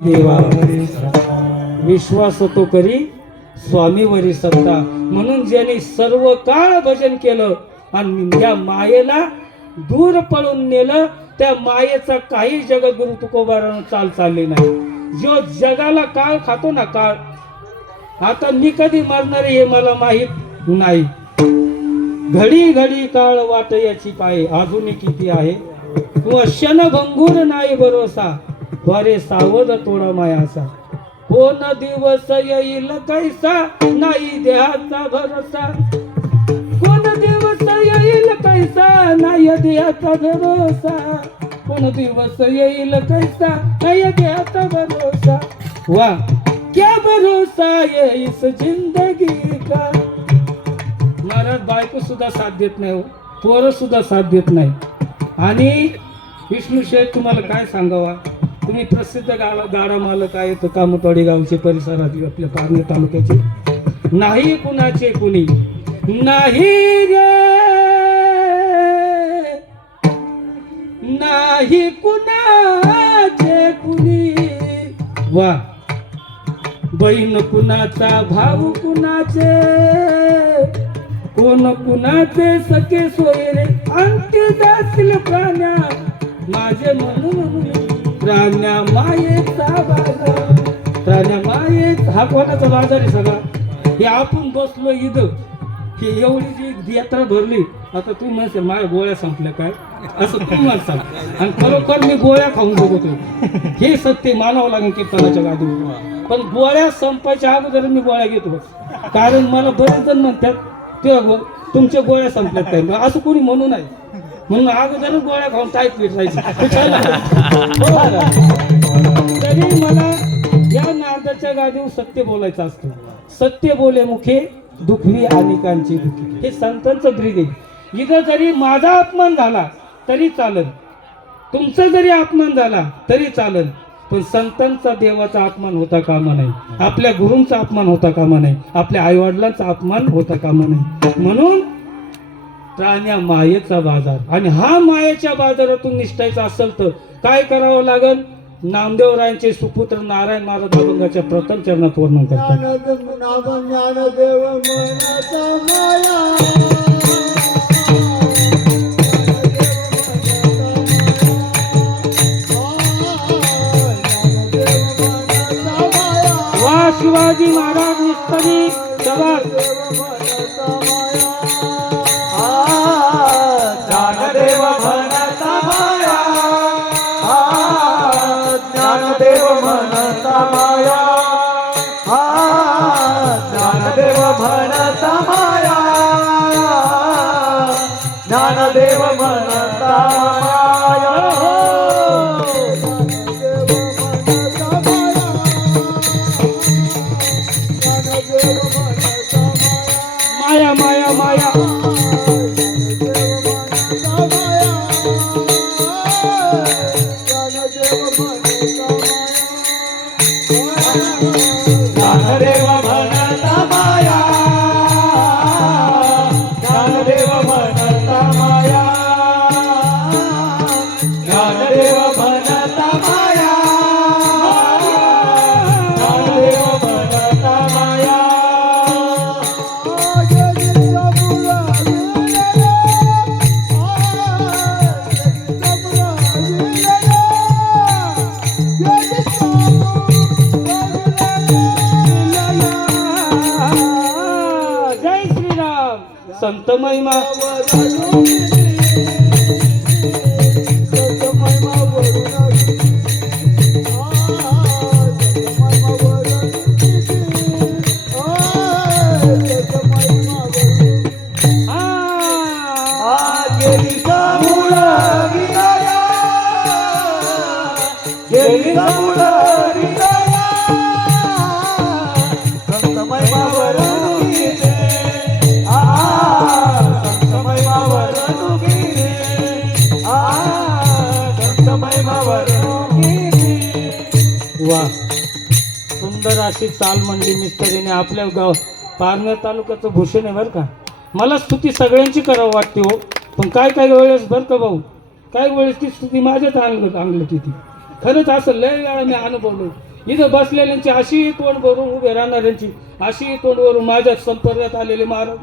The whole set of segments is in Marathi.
देवा विश्वास तो करी स्वामीवरी सत्ता, म्हणून ज्यांनी सर्व काळ भजन केलं आणि या मायेला दूर पळून नेलं, त्या मायेचा काही जगद्गुरु तुकोबारानं चाल चालली नाही. जो जगाला काळ खातो ना, काळ, आता मी कधी मरणार हे मला माहीत नाही. घडी घडी काळ वाट याची पाय अजूनही किती आहे, तू क्षणभंगूर नाही भरोसा, द्वारे सावध थोडा मायासा. कोण दिवस येईल कैसा नाही देहाचा भरोसा, कोण दिवस येईल कैसा नाही देहाचा भरोसा, कोण दिवस येईल कैसा नाही देहाचा भरोसा. वाह क्या भरोसा ये इस जिंदगी का. महाराज बायको सुद्धा साथ देत नाही हो, पोरं सुद्धा साथ देत नाही. आणि विष्णू शेठ तुम्हाला काय सांगावा, तुम्ही प्रसिद्ध गाडा मालक आहे तर कामतवाडी गावचे परिसरातील आपल्या पारनेर तालुक्याचे. नाही कुणाचे कुणी नाही रे, नाही कुणाचे कुणी. वा बहीण कुणाचा, भाऊ कुणाचे, कोण कुणाचे सखे सोयरे. अंती जातील प्राण्या माझे म्हणून, प्राण्या मायेचा बाजार, प्राण्या मायेत. हा कोणाचा बाजार आहे सगळा. हे आपण बसलो इथं, ही एवढी जी यात्रा भरली, आता तू म्हणशील माझ्या गोळ्या संपल्या काय, असं तू म्हणसाल. आणि खरोखर मी गोळ्या खाऊन बघतो, हे सत्य मानावं लागेल कीर्तनाच्या गादीवर. पण गोळ्या संपायच्या अगोदर मी गोळ्या घेतो, कारण मला बरेच जण म्हणतात ते तुमच्या गोळ्या संपल्यात काय, असं कोणी म्हणू नाही. म्हणून अगोदर गोळ्या खाऊन टाईट पीठ राहायची. तरी मला या नारदाच्या गादीवर सत्य बोलायचं असतं. सत्य बोले मुखे दुखवी अनेकांची दुखी, हे संतांचं ब्रीद आहे. इथं जरी माझा अपमान झाला तरी चालेल, तुमचा जरी अपमान झाला तरी चालेल, पण संतांचा देवाचा अपमान होता कामा नाही, आपल्या गुरूंचा अपमान होता कामा नाही, आपल्या आईवडिलांचा अपमान होता कामा नाही. म्हणून प्राण्या मायेचा बाजार. आणि हा मायेच्या बाजारातून निष्ठायचा असेल तर काय करावं लागेल. नामदेवरायांचे सुपुत्र नारायण महाराज अभंगाच्या प्रथम चरणात वर्णन करतात. वा शिवाजी महाराज निष्ठरी सवार. ज्ञानदेव म्हणता माया, ज्ञानदेव म्हणता माया, ज्ञानदेव म्हणता माया, ज्ञानदेव म्हणता माया. माया माया माया ज्ञानदेव म्हणता माया, ज्ञानदेव म्हणता माया, ज्ञानदेव म्हणता माया, ज्ञानदेव म्हणता माया. जय श्रीराम. संत महिमा वा सुंदर अशी चाल म्हणली मिस्त्रीने. आपल्या गाव पारनेर तालुक्याचं भूषण आहे बरं का. मला स्तुती सगळ्यांची करावं वाटते हो, पण काय काय वेळेस बरं का भाऊ, काय वेळेस ती स्तुती माझ्याच अंगलट ती. खरंच असं लय वेळा मी अनुभवलो. इथं बसलेल्यांची अशी तोंड भरून उभे राहणाऱ्यांची अशी तोंड भरून माझ्या संपर्कात आलेले महाराज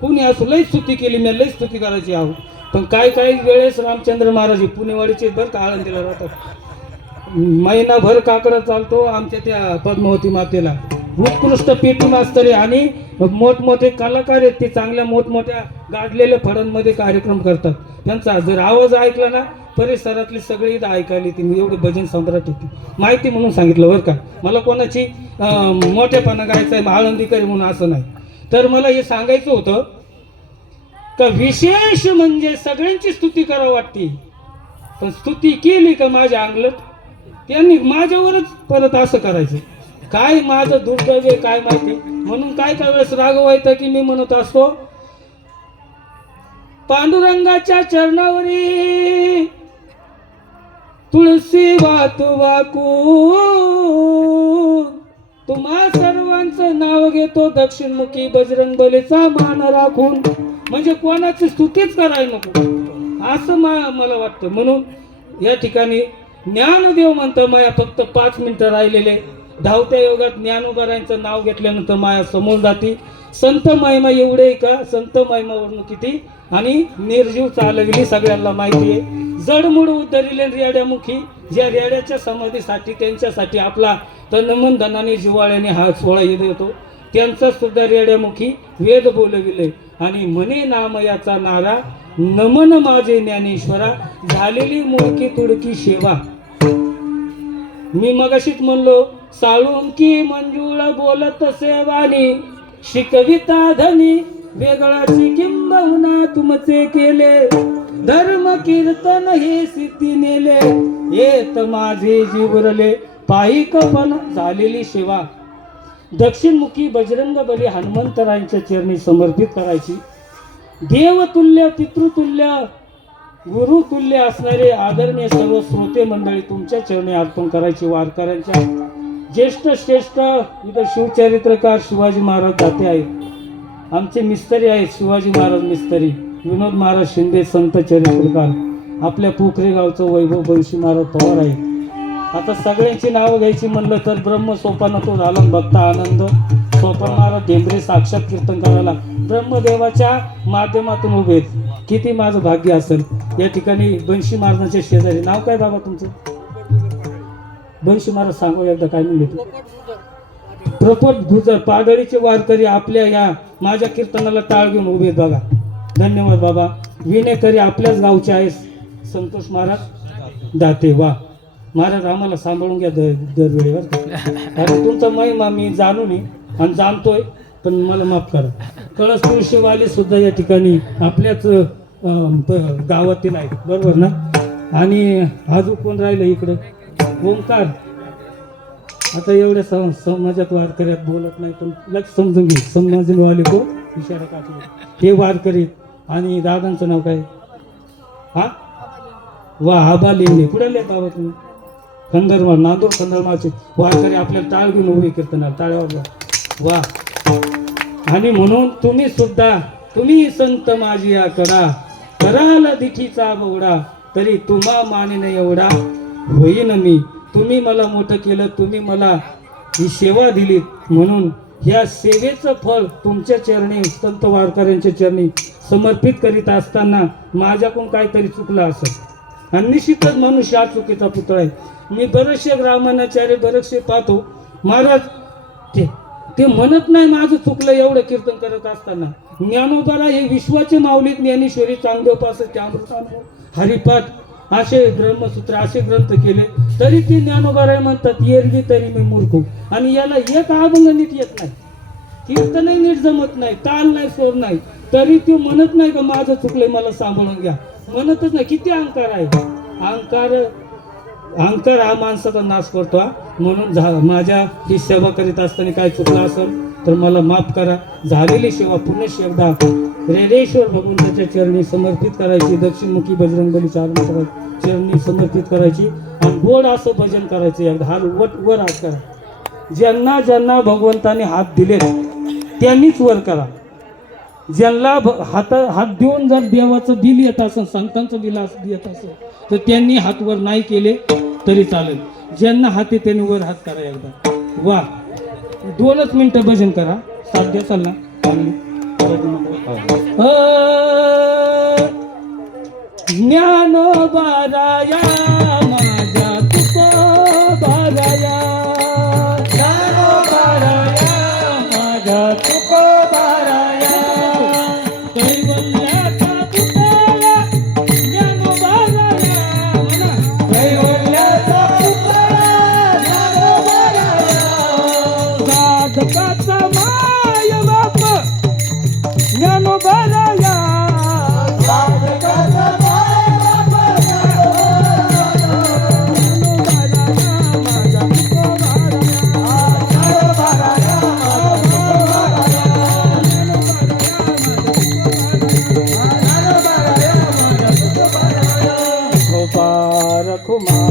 कुणी असो लई स्तुती केली, मी लई स्तुती करायची आहो. पण काही वेळेस रामचंद्र महाराज पुणेवाडीचे बरं का आळंदीला राहतात, महिनाभर काकडा चालतो आमच्या त्या पद्मावती मातेला. उत्कृष्ट पेटी मास्तरे आणि मोठमोठे कलाकार आहेत, ते चांगल्या मोठमोठ्या गाडलेल्या फळांमध्ये कार्यक्रम करतात. त्यांचा जर आवाज ऐकला ना परिसरातली सगळी इथं ऐकायला येते. मी एवढे भजन सम्राट येते माहिती म्हणून सांगितलं बरं का. मला कोणाची मोठेपणा गायचा आहे आळंदीकरी म्हणून असं नाही. तर मला हे सांगायचं होतं का विशेष म्हणजे सगळ्यांची स्तुती करावं वाटते, पण स्तुती केली का माझ्या अंगलट त्यांनी माझ्यावरच परत असं करायचं. काय माझं दुर्दैव काय माहिती. म्हणून काय वेळेस राग व्हायचा की मी म्हणत असतो पांडुरंगाच्या चरणावरी तुळशी वातू वाकू तुम्हा सर्वांचं नाव घेतो दक्षिणमुखी बजरंग बलीचा मान राखून. म्हणजे कोणाची स्तुतीच करायला नको असं मला वाटतं. म्हणून या ठिकाणी ज्ञानदेव म्हणतो माया फक्त 5 मिनिटं राहिलेले. धावत्या योगात ज्ञानोबारायांचं नाव घेतल्यानंतर माया समोर जाती. संत महिमा एवढे का संत महिमावरून किती आणि निर्जीव चालविली सगळ्यांना माहिती आहे. जडमुड उद्धरिले रेड्यामुखी ज्या रेड्याच्या समाधीसाठी त्यांच्यासाठी आपला तनमन धनाने जिवाळ्याने हा सोहळा येतो. त्यांचा सुद्धा रेड्यामुखी वेद बोलविले आणि म्हणे नाम याचा नारा नमन माझे ज्ञानेश्वरा झालेली मुडकी तुडकी सेवा. मी मगाशीच म्हणलो साळुंकी मंजुळ बोलत सेवानी शिकविता धनी वेगळाची किंबहुना तुमचे केले धर्म कीर्तन हे सिद्धी नेले येत माझे जीवरले पायिकपण झालेली सेवा. दक्षिणमुखी बजरंग बली हनुमंतरायांच्या चरणी समर्पित करायची. देवतुल्य पितृतुल्य गुरुतुल्य असणारे आदरणीय सर्व श्रोते मंडळी तुमच्या चरणी अर्पण करायची. वारकऱ्यांच्या ज्येष्ठ श्रेष्ठ इथं शिवचरित्रकार शिवाजी महाराज जाते आहेत. आमचे मिस्त्री आहेत शिवाजी महाराज मिस्त्री, विनोद महाराज शिंदे संत चरित्रकार, आपल्या पोखरे गावचं वैभव बंशी महाराज पवार आहे. आता सगळ्यांची नावं घ्यायची म्हणलं तर ब्रह्म सोपान तो झाला भक्ता आनंद सोपान महाराज ढेंबरे साक्षात कीर्तन करायला ब्रह्मदेवाच्या माध्यमातून उभे आहेत. किती माझं भाग्य असेल. या ठिकाणी बंशी महाराजांच्या शेजारी नाव काय बाबा तुमचं? बंशी महाराज सांगू एकदा काय म्हणले तू? प्रपट गुजर पाडळीचे वारकरी आपल्या या माझ्या कीर्तनाला टाळ घेऊन उभे आहेत बघा. धन्यवाद बाबा. विनेकरी आपल्याच गावचे आहे संतोष महाराज दाते. वा महाराज आम्हाला सांभाळून घ्या दरवेळेवर. अरे तुमचा महिमा मी जाणून आणि जाणतोय पण मला माफ करा. कळस तुळशीवाली सुद्धा या ठिकाणी आपल्याच गावातील आहेत बरोबर ना. आणि अजून कोण राहिलं इकडं? ओंकार. आता एवढ्या समाजात वारकऱ्यात बोलत नाही पण लक्ष समजून घे. समजूनवाले को इशारा टाकले हे वारकरी. आणि दादांचं नाव काय? हा वा आबा लिंगे. कुठे लिहित बाबा तुम्ही? खंदरमाळ नांदूर खंदरमाळचे वारकरी आपल्याला टाळ घेऊन उभे कीर्तनाला टाळ्यावर वा. आणि म्हणून तुम्ही सुद्धा तुम्ही संत माझी आकडा कराल दिठीचा बोवडा तरी तुम्हा मानेन एवढा होईन मी. तुम्ही मला मोठं केलं, तुम्ही मला ही सेवा दिलीत म्हणून ह्या सेवेचं फळ तुमच्या चरणी संत वारकऱ्यांच्या चरणी समर्पित करीत असताना माझ्याकडून काहीतरी चुकलं असेल आणि निश्चितच मनुष्य हा चुकीचा पुतळा आहे. मी बरेचसे ब्राह्मणाचार्य बरेचसे पाहतो महाराज ते म्हणत नाही माझं चुकलं एवढं कीर्तन करत असताना. ज्ञानोबाला हे विश्वाचे माऊली ज्ञानेश्वरी चांगदेव पासष्ट अमृतानुभव हरिपाठ असे ब्रह्मसूत्र असे ग्रंथ केले तरी ते ज्ञानोबाराय म्हणतात एरवी तरी मी मूर्ख. आणि याला एक अभंग नीट येत नाही, कीर्तनही नीट जमत नाही, ताल नाही, स्वर नाही, तरी ते म्हणत नाही का माझं चुकलंय मला सांभाळून घ्या. म्हणतच नाही. किती अहंकार आहे. अहंकार हा माणसाचा नाश करतो. म्हणून माझ्या ही सेवा करीत असताना काय चुकलं असेल तर मला माफ करा. झालेली सेवा पुण्य एकदा रेडेश्वर भगवंताच्या चरणी समर्पित करायची. दक्षिणमुखी बजरंगबलीच्या चरणी समर्पित करायची आणि गोड असं भजन करायचं. एकदा हात वर हात करा. ज्यांना ज्यांना भगवंताने हात दिले त्यांनीच वर करा. ज्यांना हात देऊन जर देवाचं बिल येत असेल संतांचं बिल येत असेल तर त्यांनी हात वर नाही केले तरी चालेल. ज्यांना हाती त्यांनी वर हात करा एकदा. वा 2च मिनिटं भजन करा. साध्य चाल ना ज्ञानोबाराया माझ्या तुकोबाराया ज्ञानोबाराया माझ्या तुकोबाराया कैवल्याचा पुतळा ज्ञानोबाराया म्हणा. कैवल्याचा पुतळा ज्ञानोबाराया साधकाचा माय बाप ज्ञानोबाराया साधकाचा मायबाप माझ्या तुकोबाराया गोपार कुमार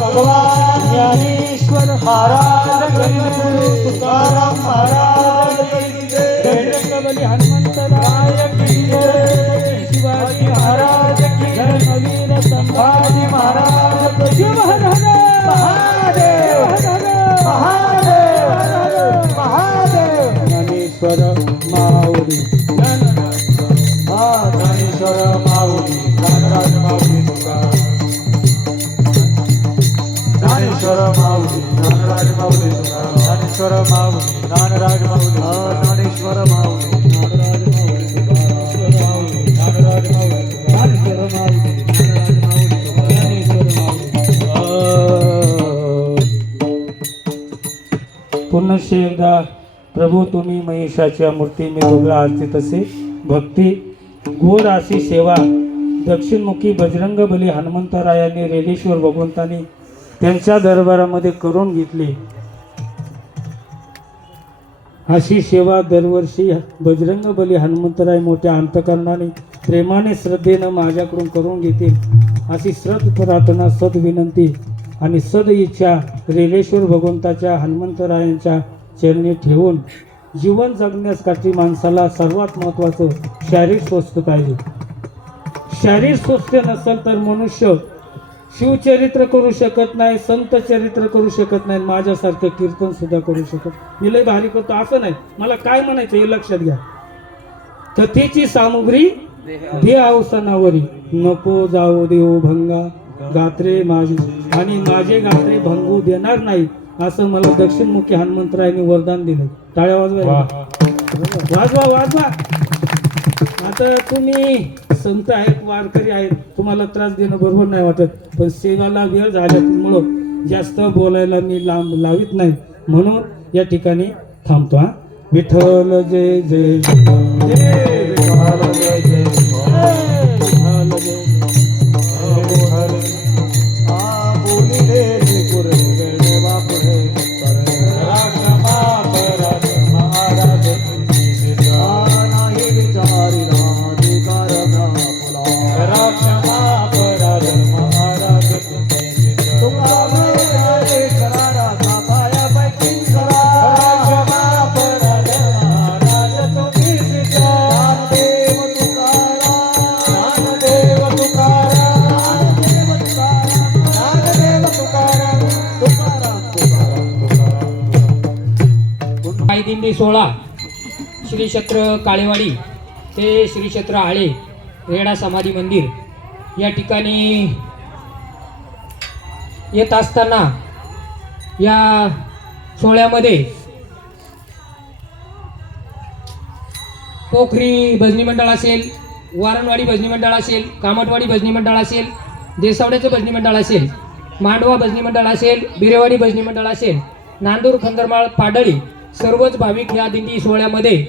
भगवान ज्ञानेश्वर महाराज तुकाराम महाराज बजरंगबली हनुमंतराय की जय. शिवाजी महाराज की जय. धर्मवीर संभाजी महाराज शिव हर हर महादेव हर हर महादेव महादेव ज्ञानेश्वर माऊली ज्ञानेश्वर माऊली ज्ञानराज माऊली तुकाराम ज्ञानेश्वर माऊली ज्ञानराज माऊली तुकाराम ज्ञानेश्वर माऊली ज्ञानराज माऊली ज्ञानेश्वर माऊली ज्ञानराज माऊली तुकाराम ज्ञानराज माऊली ज्ञानेश्वर माऊली ज्ञानराज माऊली पुनश्च एकदा प्रभू तुम्ही महिषाच्या मूर्ती मी बघला असते तसे भक्ती गोड अशी सेवा दक्षिणमुखी बजरंग बली हनुमंतरायांनी रेलेश्वर भगवंतांनी त्यांच्या दरबारामध्ये करून घेतली. अशी सेवा दरवर्षी बजरंग बली हनुमंतराय मोठ्या अंतकरणाने प्रेमाने श्रद्धेनं माझ्याकडून करून घेतील अशी सद प्रार्थना सद विनंती आणि सद इच्छा रेलेश्वर भगवंताच्या हनुमंतरायांच्या चरणी ठेवून जीवन जगण्यासाठी माणसाला सर्वात महत्त्वाचं शारीरिक स्वस्थ पाहिजे. शारीरिक स्वस्थ नसेल तर मनुष्य शिवचरित्र करू शकत नाही, संत चरित्र करू शकत नाही, माझ्यासारखं कीर्तन सुद्धा करू शकत. मी लय भारी करतो असं नाही. मला काय म्हणायचं हे लक्षात घ्या. कथेची सामुग्री दे अवसनावरी नको जाऊ देऊ भंगा गात्रे माझे आणि माझे गात्रे भंगू देणार नाही असं मला दक्षिणमुखी हनुमंतरायांनी वरदान दिलं. टाळ्या वाजवा वाजवा वाजवा. आता तुम्ही संत आहेत, वारकरी आहेत, तुम्हाला त्रास देणं बरोबर नाही वाटत, पण सेवाला वेळ झाल्यामुळं जास्त बोलायला मी लावित नाही म्हणून या ठिकाणी थांबतो. हा विठ्ठल जय जय जय विठ्ठल जय जय विठ्ठल जय बोली रे गुरुदेव बापुरे राक्षमा पराज महाराज नाही विचारी राधिकार फुला राक्षमा पराज महाराज तुकाराम रे करारा पाया पैकी करा राक्षमा पराज महाराज तुम्ही सिद्धा देव तुकाराम देव तुकाराम पायी दिंडी 16 श्री क्षेत्र काळेवाडी ते श्री क्षेत्र आळे रेडा समाधी मंदिर या ठिकाणी येत असताना या सोहळ्यामध्ये पोखरी भजनी मंडळ असेल, वारणवाडी भजनी मंडळ असेल, कामटवाडी भजनी मंडळ असेल, देसावड्याचं भजनी मंडळ असेल, मांडवा भजनी मंडळ असेल, बिरेवाडी भजनी मंडळ असेल नांदूर खंदरमाळ पाडळी सर्वच भाविक या दिंडी सोहळ्यामध्ये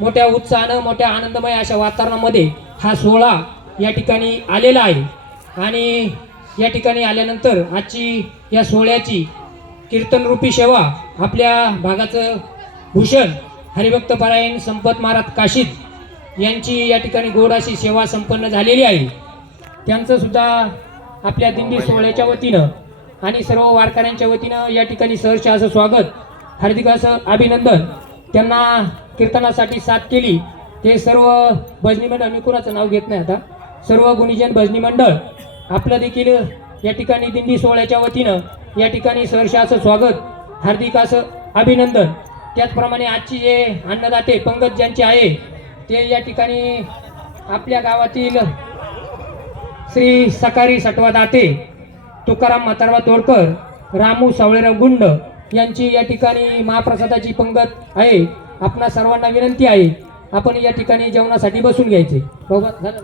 मोठ्या उत्साहानं मोठ्या आनंदमय अशा वातावरणामध्ये हा सोहळा या ठिकाणी आलेला आहे. आणि या ठिकाणी आल्यानंतर आजची या सोहळ्याची कीर्तनरूपी सेवा आपल्या भागाचं भूषण हरिभक्त पारायण संपत महाराज काशीद यांची या ठिकाणी गोड अशी सेवा संपन्न झालेली आहे. त्यांचं सुद्धा आपल्या दिंडी सोहळ्याच्या वतीनं आणि सर्व वारकऱ्यांच्या वतीनं या ठिकाणी सहर्ष असं स्वागत, हार्दिक असं अभिनंदन. त्यांना कीर्तनासाठी साथ केली ते सर्व भजनी मंडळ, मी कुणाचं नाव घेत नाही आता, सर्व गुणीजन भजनी मंडळ आपलं देखील या ठिकाणी दिंडी सोहळ्याच्या वतीनं या ठिकाणी सहर्ष असं स्वागत, हार्दिक असं अभिनंदन. त्याचप्रमाणे आजची जे अन्नदाते पंगत ज्यांचे आहे ते या ठिकाणी आपल्या गावातील श्री सकारी सटवा दाते, तुकाराम म्हातारबा तोडकर, रामू सावळेराव गुंड यांची या ठिकाणी महाप्रसादाची पंगत आहे. आपणा सर्वांना विनंती आहे आपण या ठिकाणी जेवणासाठी बसून घ्यायचे. बाबा झालं.